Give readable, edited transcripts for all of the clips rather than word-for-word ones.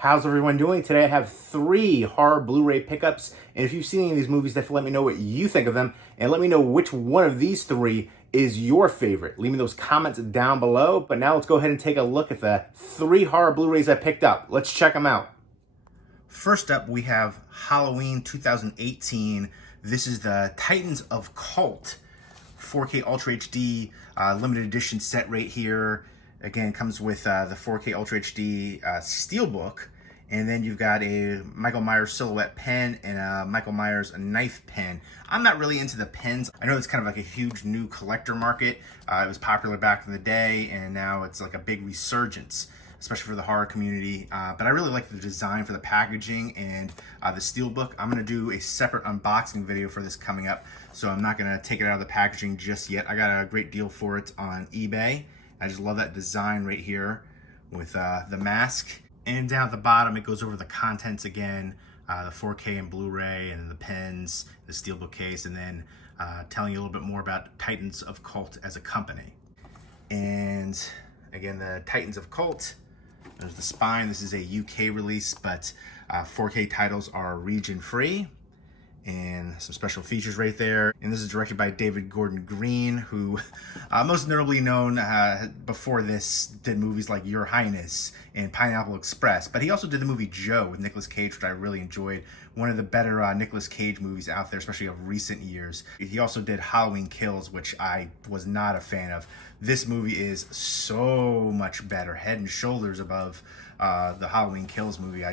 How's everyone doing? Today I have 3 horror Blu-ray pickups, and if you've seen any of these movies, definitely let me know what you think of them, and let me know which one of these 3 is your favorite. Leave me those comments down below, but now let's go ahead and take a look at the 3 horror Blu-rays I picked up. Let's check them out. First up, we have Halloween 2018. This is the Titans of Cult 4K Ultra HD limited edition set right here. Again, comes with the 4K Ultra HD Steelbook, and then you've got a Michael Myers silhouette pen and a Michael Myers knife pen. I'm not really into the pens. I know it's kind of like a huge new collector market. It was popular back in the day, and now it's like a big resurgence, especially for the horror community. But I really like the design for the packaging and the Steelbook. I'm gonna do a separate unboxing video for this coming up, so I'm not gonna take it out of the packaging just yet. I got a great deal for it on eBay. I just love that design right here with the mask. And down at the bottom, it goes over the contents again, the 4K and Blu-ray, and the pens, the Steelbook case, and then telling you a little bit more about Titans of Cult as a company. And again, the Titans of Cult, there's the spine. This is a UK release, but 4K titles are region-free. And some special features right there. And this is directed by David Gordon Green, who most notably known before this did movies like Your Highness and Pineapple Express. But he also did the movie Joe with Nicolas Cage, which I really enjoyed. One of the better Nicolas Cage movies out there, especially of recent years. He also did Halloween Kills, which I was not a fan of. This movie is so much better, head and shoulders above the Halloween Kills movie.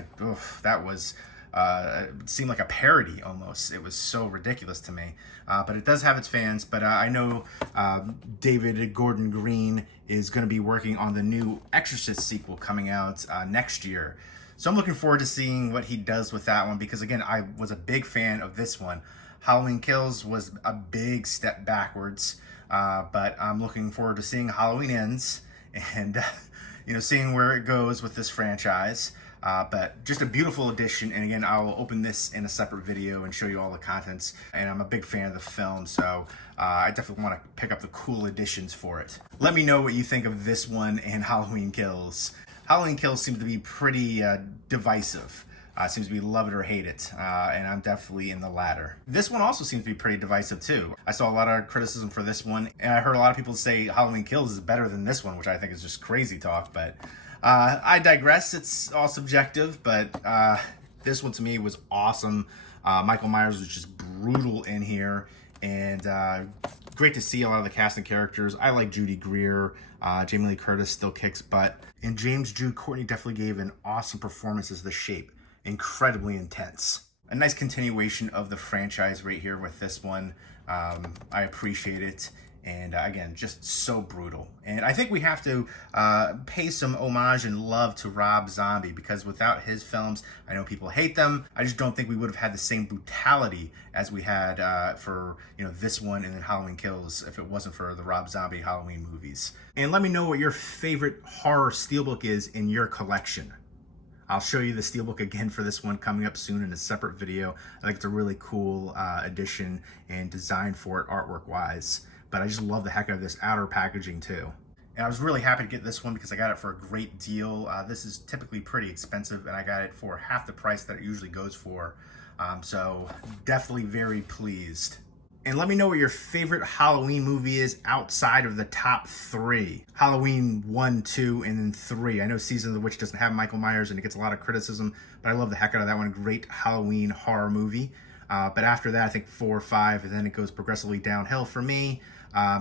That was... it seemed like a parody almost. It was so ridiculous to me. But it does have its fans. But I know David Gordon Green is going to be working on the new Exorcist sequel coming out next year. So I'm looking forward to seeing what he does with that one, because again, I was a big fan of this one. Halloween Kills was a big step backwards. But I'm looking forward to seeing Halloween Ends and seeing where it goes with this franchise. But just a beautiful edition, and again, I'll open this in a separate video and show you all the contents, and I'm a big fan of the film, so I definitely want to pick up the cool editions for it. Let me know what you think of this one and Halloween Kills. Halloween Kills seems to be pretty divisive. Seems to be love it or hate it, and I'm definitely in the latter. This one also seems to be pretty divisive too. I saw a lot of criticism for this one, and I heard a lot of people say Halloween Kills is better than this one, which I think is just crazy talk, but I digress. It's all subjective, but this one to me was awesome. Michael Myers was just brutal in here, and great to see a lot of the cast and characters. I like Judy Greer. Jamie Lee Curtis still kicks butt, and James Jude Courtney definitely gave an awesome performance as the Shape. Incredibly intense. A nice continuation of the franchise right here with this one. I appreciate it. And again, just so brutal. And I think we have to pay some homage and love to Rob Zombie, because without his films, I know people hate them. I just don't think we would have had the same brutality as we had for this one and then Halloween Kills if it wasn't for the Rob Zombie Halloween movies. And let me know what your favorite horror Steelbook is in your collection. I'll show you the Steelbook again for this one coming up soon in a separate video. I think it's a really cool addition and design for it artwork-wise. But I just love the heck out of this outer packaging too. And I was really happy to get this one because I got it for a great deal. This is typically pretty expensive, and I got it for half the price that it usually goes for. So definitely very pleased. And let me know what your favorite Halloween movie is outside of the top 3. Halloween 1, 2, and then 3. I know Season of the Witch doesn't have Michael Myers and it gets a lot of criticism, but I love the heck out of that one. Great Halloween horror movie. But after that, I think 4 or 5, and then it goes progressively downhill for me.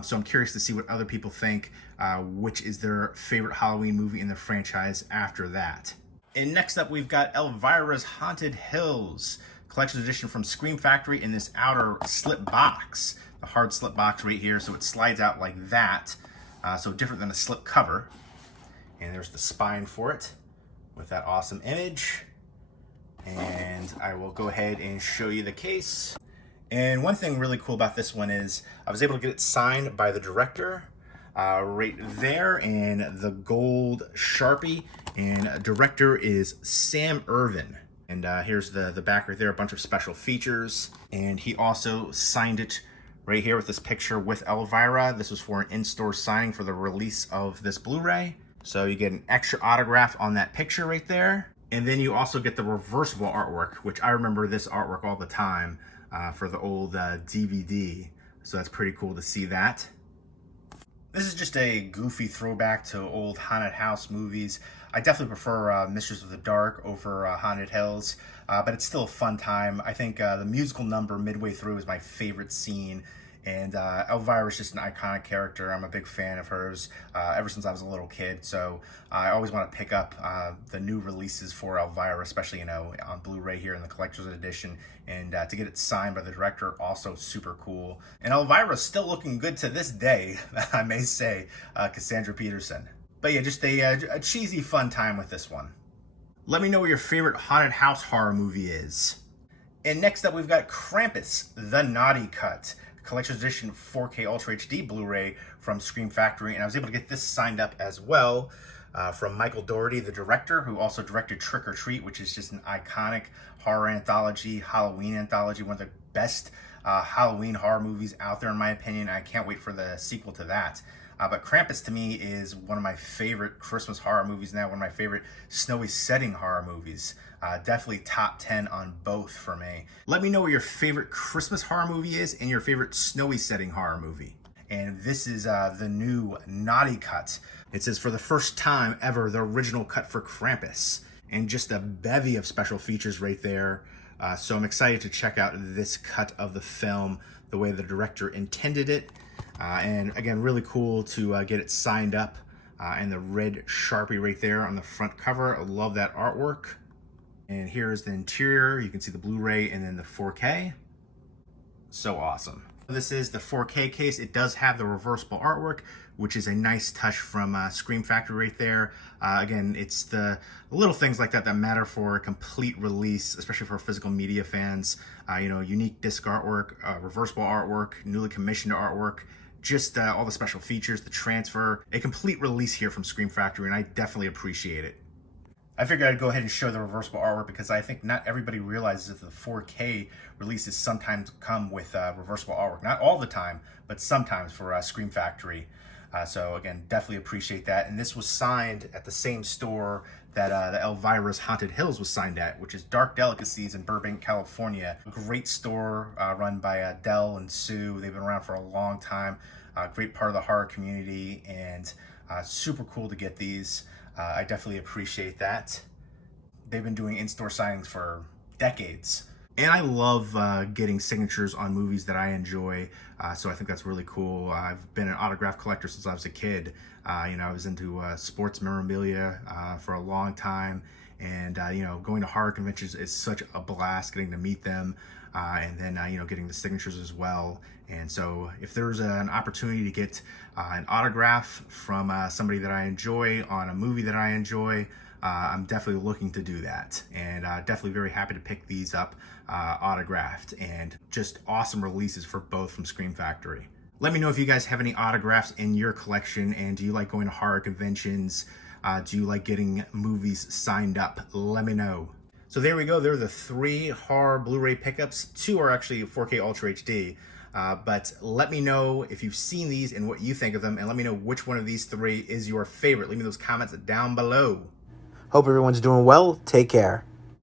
So I'm curious to see what other people think, which is their favorite Halloween movie in the franchise after that. And next up, we've got Elvira's Haunted Hills, collection edition from Scream Factory in this outer slip box. The hard slip box right here, so it slides out like that. So different than a slip cover. And there's the spine for it with that awesome image. And I will go ahead and show you the case. And one thing really cool about this one is I was able to get it signed by the director right there in the gold Sharpie. And director is Sam Irvin. And here's the back right there, a bunch of special features. And he also signed it right here with this picture with Elvira. This was for an in-store signing for the release of this Blu-ray. So you get an extra autograph on that picture right there. And then you also get the reversible artwork, which I remember this artwork all the time for the old DVD. So that's pretty cool to see that. This is just a goofy throwback to old haunted house movies. I definitely prefer Mistress of the Dark over Haunted Hills, but it's still a fun time. I think the musical number midway through is my favorite scene, and Elvira is just an iconic character. I'm a big fan of hers ever since I was a little kid, so I always want to pick up the new releases for Elvira, especially, on Blu-ray here in the collector's edition, and to get it signed by the director, also super cool. And Elvira's still looking good to this day, I may say, Cassandra Peterson. But yeah, just a cheesy, fun time with this one. Let me know what your favorite haunted house horror movie is. And next up, we've got Krampus, The Naughty Cut, Collector's Edition 4K Ultra HD Blu-ray from Scream Factory. And I was able to get this signed up as well from Michael Dougherty, the director, who also directed Trick or Treat, which is just an iconic horror anthology, Halloween anthology, one of the best Halloween horror movies out there, in my opinion. I can't wait for the sequel to that. But Krampus, to me, is one of my favorite Christmas horror movies now, one of my favorite snowy setting horror movies. Definitely top 10 on both for me. Let me know what your favorite Christmas horror movie is and your favorite snowy setting horror movie. And this is the new Naughty Cut. It says, for the first time ever, the original cut for Krampus. And just a bevy of special features right there. So I'm excited to check out this cut of the film, the way the director intended it. And again, really cool to get it signed up, and the red Sharpie right there on the front cover. I love that artwork. And here's the interior. You can see the Blu-ray and then the 4K. So awesome. This is the 4K case. It does have the reversible artwork, which is a nice touch from Scream Factory right there. Again, it's the little things like that that matter for a complete release, especially for physical media fans. Unique disc artwork, reversible artwork, newly commissioned artwork, just all the special features, the transfer, a complete release here from Scream Factory, and I definitely appreciate it. I figured I'd go ahead and show the reversible artwork because I think not everybody realizes that the 4K releases sometimes come with reversible artwork. Not all the time, but sometimes for Scream Factory. So again, definitely appreciate that. And this was signed at the same store that the Elvira's Haunted Hills was signed at, which is Dark Delicacies in Burbank, California. A great store run by Del and Sue. They've been around for a long time. Great part of the horror community, and super cool to get these. I definitely appreciate that. They've been doing in-store signings for decades. And I love getting signatures on movies that I enjoy, so I think that's really cool. I've been an autograph collector since I was a kid. I was into sports memorabilia for a long time, and going to horror conventions is such a blast, getting to meet them, and then getting the signatures as well. And so if there's an opportunity to get an autograph from somebody that I enjoy on a movie that I enjoy, I'm definitely looking to do that, and definitely very happy to pick these up autographed, and just awesome releases for both from Scream Factory. Let me know if you guys have any autographs in your collection, and do you like going to horror conventions? Do you like getting movies signed up? Let me know. So there we go. There are the 3 horror Blu-ray pickups. 2 are actually 4K Ultra HD. But let me know if you've seen these and what you think of them, and let me know which one of these 3 is your favorite. Leave me those comments down below. Hope everyone's doing well. Take care.